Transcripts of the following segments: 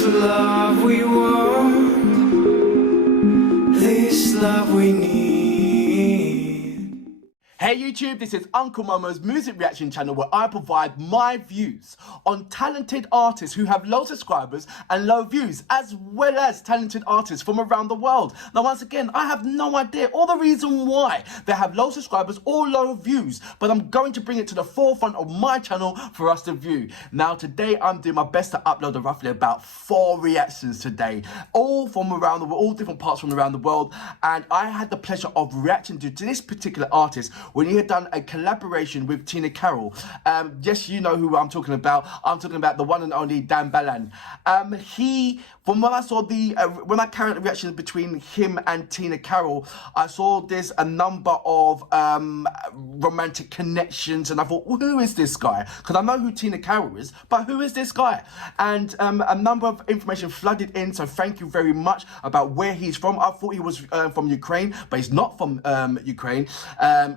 This love we want, this love we need. Hey YouTube, this is Uncle Momo's music reaction channel where I provide my views on talented artists who have low subscribers and low views, as well as talented artists from around the world. Now once again, I have no idea or the reason why they have low subscribers or low views, but I'm going to bring it to the forefront of my channel for us to view. Now today I'm doing my best to upload roughly about 4 reactions today, all from around the world, all different parts from around the world, and I had the pleasure of reacting to this particular artist when he had done a collaboration with Tina Carroll. Yes, you know who I'm talking about. I'm talking about the one and only Dan Balan. From when I saw when I carried the reactions between him and Tina Carroll, I saw there's a number of romantic connections, and I thought, well, who is this guy? Because I know who Tina Carroll is, but who is this guy? And a number of information flooded in, so thank you very much about where he's from. I thought he was from Ukraine, but he's not from Ukraine.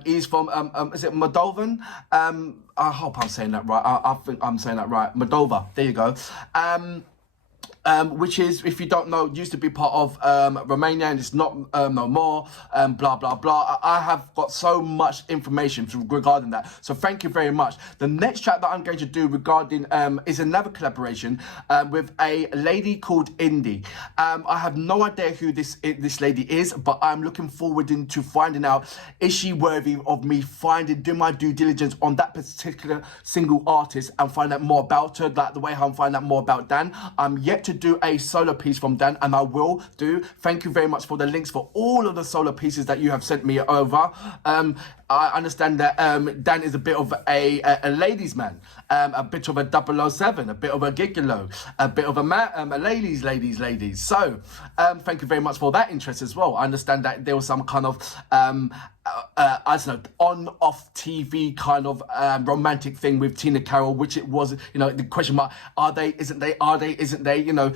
He's from, is it Moldovan? I hope I'm saying that right. I think I'm saying that right. Moldova, there you go. Which is, if you don't know, used to be part of Romania, and it's not no more, blah, blah, blah. I have got so much information regarding that, so thank you very much. The next track that I'm going to do regarding is another collaboration with a lady called Indie. I have no idea who this lady is, but I'm looking forward to finding out, is she worthy of me doing my due diligence on that particular single artist and find out more about her, like the way how I'm finding out more about Dan. I'm yet to do a solo piece from Dan, and I will do. Thank you very much for the links for all of the solo pieces that you have sent me over. I understand that Dan is a bit of a ladies man, a bit of a 007, a bit of a gigolo, a bit of a ladies. So thank you very much for that interest as well. I understand that there was some kind of I don't know, on-off TV kind of romantic thing with Tina Carroll, which it was, you know, the question mark, are they, isn't they, are they, isn't they, you know,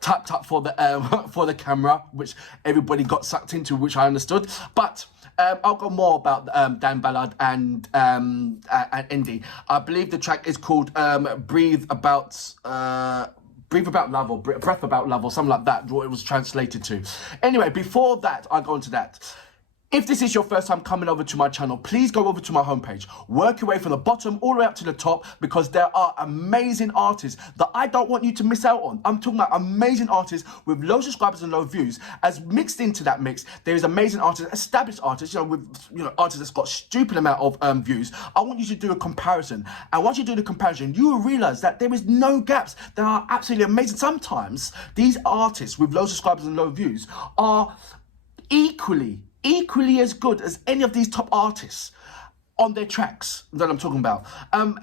tapped up for the camera, which everybody got sucked into, which I understood. But I'll go more about Dan Balan and Indie. I believe the track is called Breathe About Love, or Breath About Love, or something like that, what it was translated to. Anyway, before that, I go into that. If this is your first time coming over to my channel, please go over to my homepage. Work your way from the bottom all the way up to the top, because there are amazing artists that I don't want you to miss out on. I'm talking about amazing artists with low subscribers and low views. As mixed into that mix, there is amazing artists, established artists, with artists that's got stupid amount of views. I want you to do a comparison. And once you do the comparison, you will realize that there is no gaps. They are absolutely amazing. Sometimes these artists with low subscribers and low views are equally as good as any of these top artists on their tracks that I'm talking about.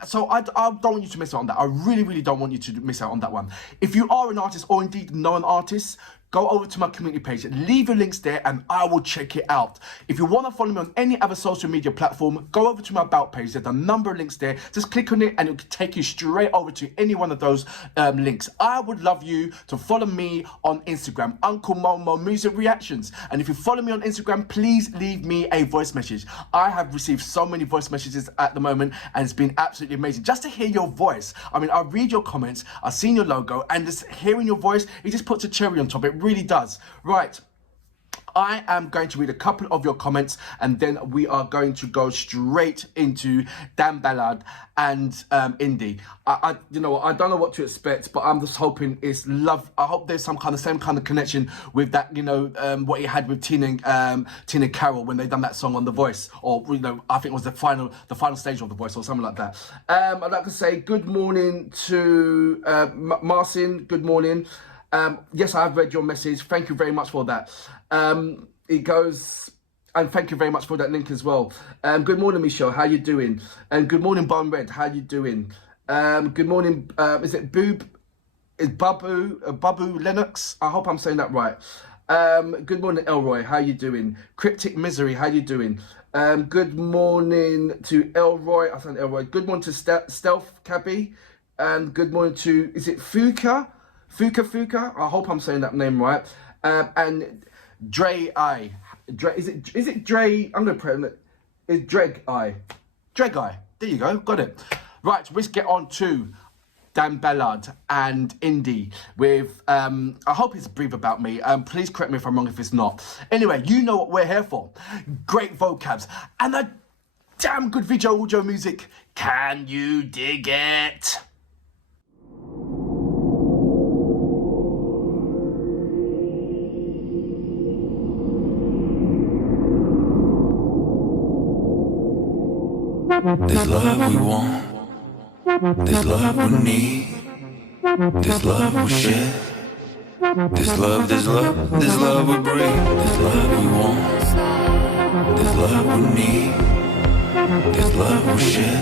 So I don't want you to miss out on that. I really don't want you to miss out on that one. If you are an artist, or indeed know an artist, go over to my community page, leave your links there, and I will check it out. If you want to follow me on any other social media platform, go over to my about page. There's a number of links there. Just click on it and it will take you straight over to any one of those links. I would love you to follow me on Instagram, Uncle Momo Music Reactions. And if you follow me on Instagram, please leave me a voice message. I have received so many voice messages at the moment, and it's been absolutely amazing. Just to hear your voice. I mean, I read your comments, I've seen your logo, and just hearing your voice, it just puts a cherry on top. It really does. Right, I am going to read a couple of your comments, and then we are going to go straight into Dan Balan and Indie. I don't know what to expect, but I'm just hoping it's love. I hope there's same kind of connection with that, what he had with Tina Carroll when they done that song on The Voice, or I think it was the final stage of The Voice or something like that. I'd like to say good morning to Marcin. Good morning. Yes, I have read your message. Thank you very much for that. It goes, and thank you very much for that link as well. Good morning, Michelle. How you doing? And good morning, Bone Red. How you doing? Good morning. Is it Boob? Is Babu Lennox? I hope I'm saying that right. Good morning, Elroy. How you doing? Cryptic Misery. How you doing? Good morning to Elroy. I said Elroy. Good morning to Stealth Cabby. And good morning to, is it Fuka? Fuka. I hope I'm saying that name right. And D.A.N.Y.A. Is it Dre? I'm gonna put it. It's Dreg Eye. There you go. Got it. Right. Let's get on to Dan Balan and Indie with, I hope it's Breathe About Me. Please correct me if I'm wrong if it's not. Anyway, you know what we're here for. Great vocabs and a damn good video audio music. Can you dig it? This love we want, this love we need, this love we share, this love, this love, this love we breathe, this love we want, this love we need, this love we share,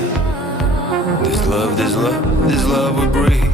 this love, this love, this love we breathe.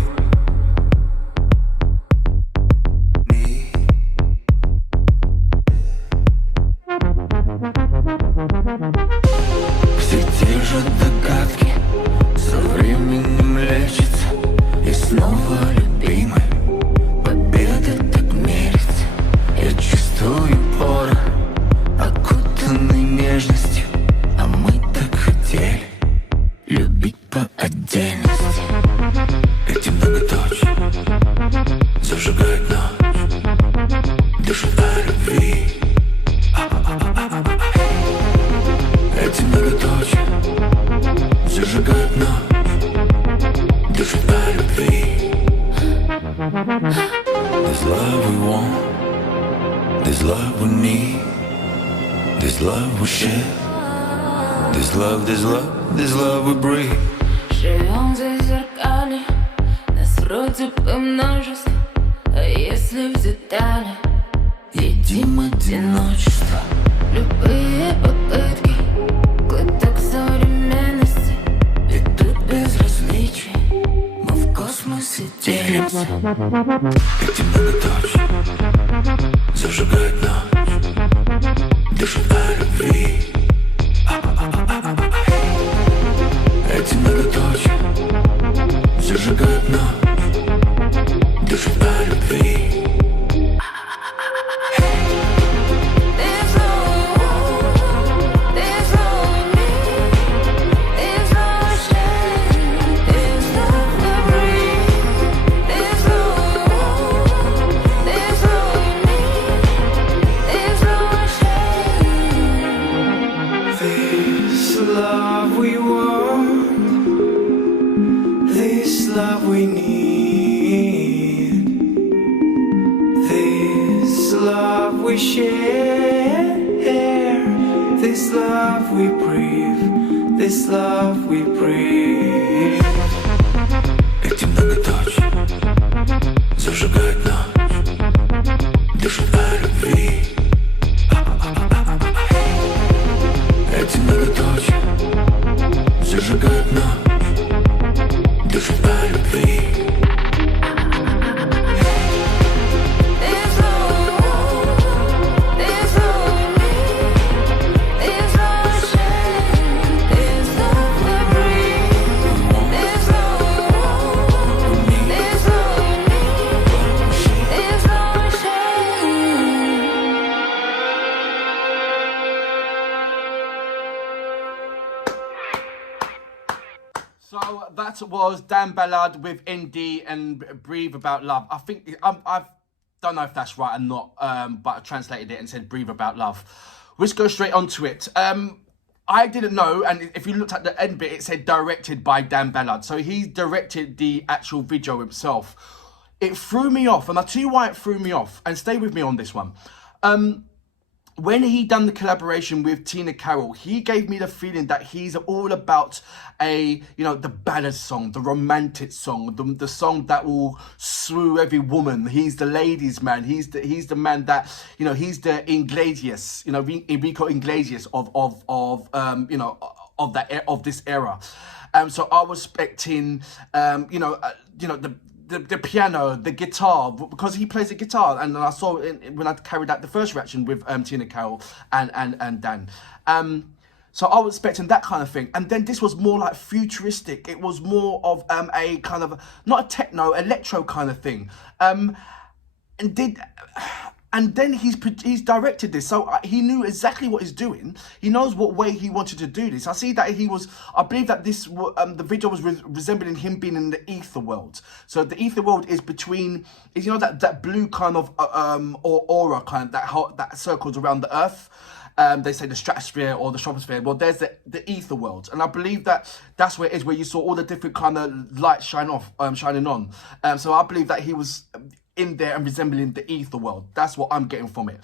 This love we want, this love we need, this love we share, this love, this love, this love we breathe. Живем за зеркали, нас вроде бы множество, а если в детали едим одиночество. Любые попытки, глоток современности ведут без различий, мы в космосе делимся. Эти многоточия зажигают ночь, дышат о любви. Эти многоточия зажигают ночь, дышат о любви. Love we need, this love we share, this love we breathe, this love we breathe. Эти многоточия зажигают ночь, дышат о любви. Эти многоточия зажигают ночь, дышат о любви. So that was Dan Balan with Indie and Breathe About Love. I think I don't know if that's right or not, but I translated it and said Breathe About Love. Let's go straight onto it. I didn't know, and if you looked at the end bit, it said directed by Dan Balan. So he directed the actual video himself. It threw me off, and I'll tell you why it threw me off, and stay with me on this one. When he done the collaboration with D.A.N.Y.A, he gave me the feeling that he's all about the ballad song, the romantic song, the song that will swoo every woman. He's the ladies' man. He's the man that, he's the Iglesias, Enrico Iglesias of this era. So I was expecting, the piano, the guitar, because he plays the guitar, and I saw it when I carried out the first reaction with D.A.N.Y.A and Dan. So I was expecting that kind of thing, and then this was more like futuristic. It was more of a kind of not a techno, electro kind of thing. And then he's directed this, so he knew exactly what he's doing. He knows what way he wanted to do this. I see that I believe that this, the video was resembling him being in the ether world. So the ether world is between, is, you know, that blue kind of or aura kind of, that circles around the earth. They say the stratosphere or the troposphere. Well, there's the ether world, and I believe that that's where it is, where you saw all the different kind of lights shining on. So I believe that he was in there and resembling the ether world. That's what I'm getting from it.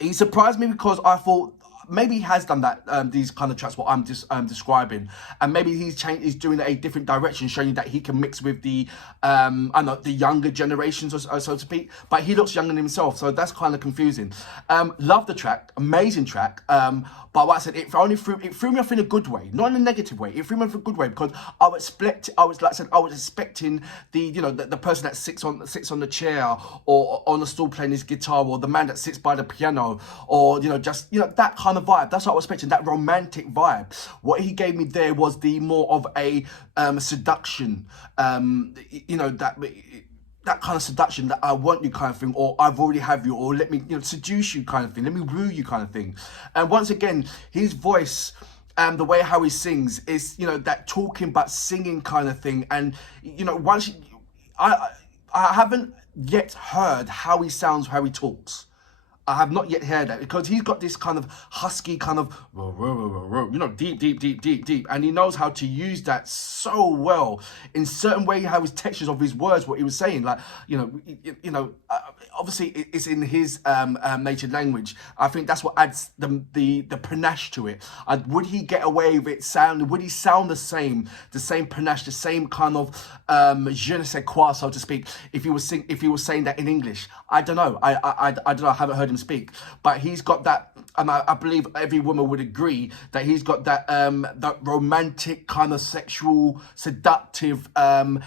He surprised me because I thought maybe he has done that, these kind of tracks what I'm describing, and maybe he's doing a different direction, showing you that he can mix with the I know, the younger generations, or so to speak, but he looks younger than himself, so that's kind of confusing. Love the track, amazing track, but what I said, it threw me off in a good way, not in a negative way. It threw me off in a good way because I was expecting the, you know, the person that sits on the chair or on the stool playing his guitar, or the man that sits by the piano, or, you know, just, you know, that kind of vibe. That's what I was expecting, that romantic vibe. What he gave me there was the more of a seduction, you know, that kind of seduction, that I want you kind of thing, or I've already have you, or let me, you know, seduce you kind of thing, let me woo you kind of thing. And once again, his voice, the way how he sings is, you know, that talking but singing kind of thing. And, you know, I haven't yet heard how he sounds, how he talks. I have not yet heard that, because he's got this kind of husky kind of, you know, deep, and he knows how to use that so well in certain way, how his textures of his words, what he was saying, like, you know, obviously it's in his native language. I think that's what adds the panache to it. Would he get away with it would he sound the same panache, the same kind of je ne sais quoi, so to speak, if he was saying that in English? I don't know. I don't know. I haven't heard him speak, but he's got that, and I believe every woman would agree that he's got that that romantic kind of sexual, seductive tone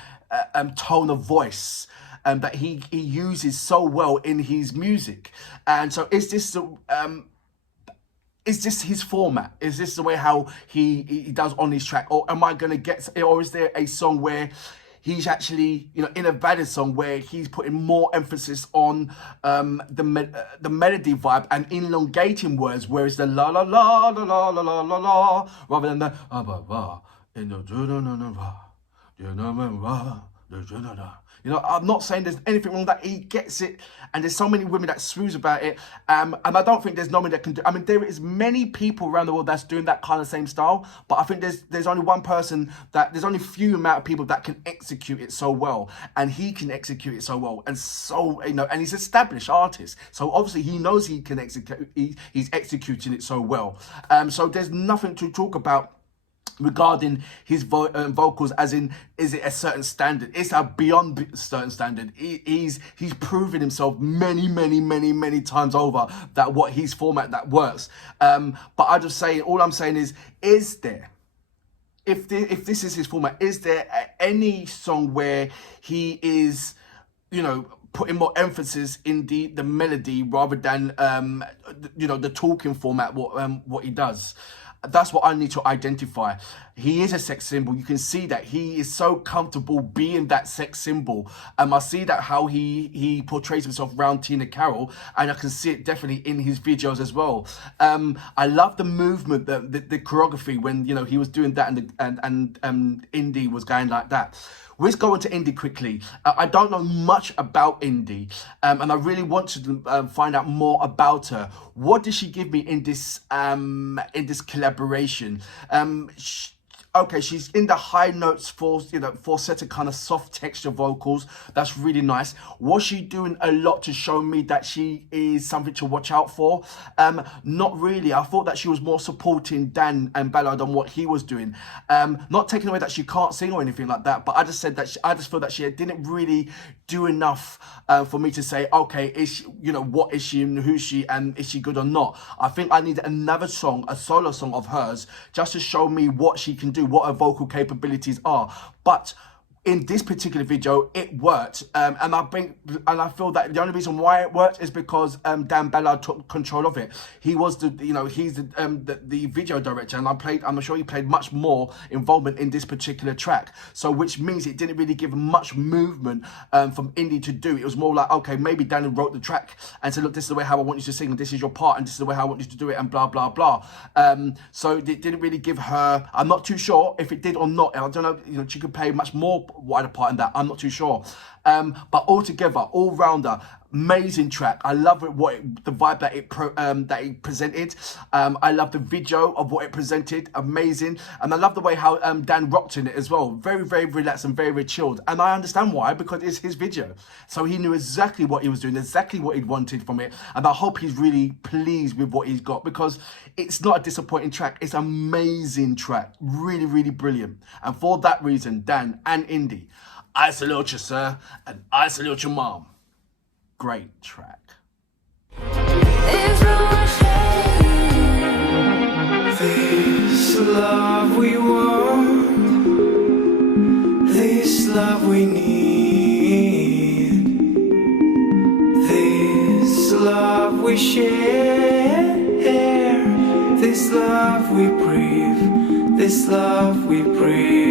of voice that he uses so well in his music. And so is this his format? Is this the way how he does on his track? Or am I gonna get, or is there a song where he's actually, you know, in a Valeriy song where he's putting more emphasis on the melody vibe and elongating words, where it's the la la la la la la la la la, rather than the you know, I'm not saying there's anything wrong with that. He gets it, and there's so many women that swoos about it, and I don't think there's no one that can do. I mean, there is many people around the world that's doing that kind of same style, but I think there's only one person there's only few amount of people that can execute it so well, and he can execute it so well, and so, you know, and he's an established artist, so obviously he knows he can execute. He's executing it so well. So there's nothing to talk about regarding his vocals, as in, is it a certain standard? It's a beyond certain standard. He's proven himself many times over that what his format that works. But all I'm saying is there, if this is his format, is there any song where he is, you know, putting more emphasis in the melody rather than you know, the talking format, what he does? That's what I need to identify. He is a sex symbol. You can see that he is so comfortable being that sex symbol. I see that how he portrays himself around Tina Carroll, and I can see it definitely in his videos as well. I love the movement, the choreography when, you know, he was doing that, and Indie was going like that. Let's go on to Indie quickly. I don't know much about Indie, and I really want to find out more about her. What did she give me in this collaboration? Okay, she's in the high notes for, you know, falsetto kind of soft texture vocals. That's really nice. Was she doing a lot to show me that she is something to watch out for? Not really. I thought that she was more supporting Dan and Balan on what he was doing. Not taking away that she can't sing or anything like that, but I just said that I just feel that she didn't really do enough for me to say, okay, is she, you know, what is she and who's she, and is she good or not? I think I need another song, a solo song of hers, just to show me what she can do, what her vocal capabilities are. But in this particular video, it worked, and I feel that the only reason why it worked is because Dan Balan took control of it. He was he's the video director, and I'm sure he played much more involvement in this particular track. So which means it didn't really give much movement from Indie to do. It was more like, okay, maybe Dan wrote the track and said, look, this is the way how I want you to sing, and this is your part, and this is the way how I want you to do it, and blah blah blah. So it didn't really give her. I'm not too sure if it did or not. I don't know. She could play much more wider part in that. I'm not too sure. But altogether, all rounder, amazing track. I love it. The vibe that it presented. I love the video of what it presented. Amazing. And I love the way how Dan rocked in it as well. Very, very relaxed and very, very chilled. And I understand why, because it's his video. So he knew exactly what he was doing, exactly what he wanted from it. And I hope he's really pleased with what he's got, because it's not a disappointing track. It's an amazing track. Really, really brilliant. And for that reason, Dan and Indie, I salute you, sir, and I salute your mom. Great track. This love we want, this love we need, this love we share, this love we breathe, this love we breathe.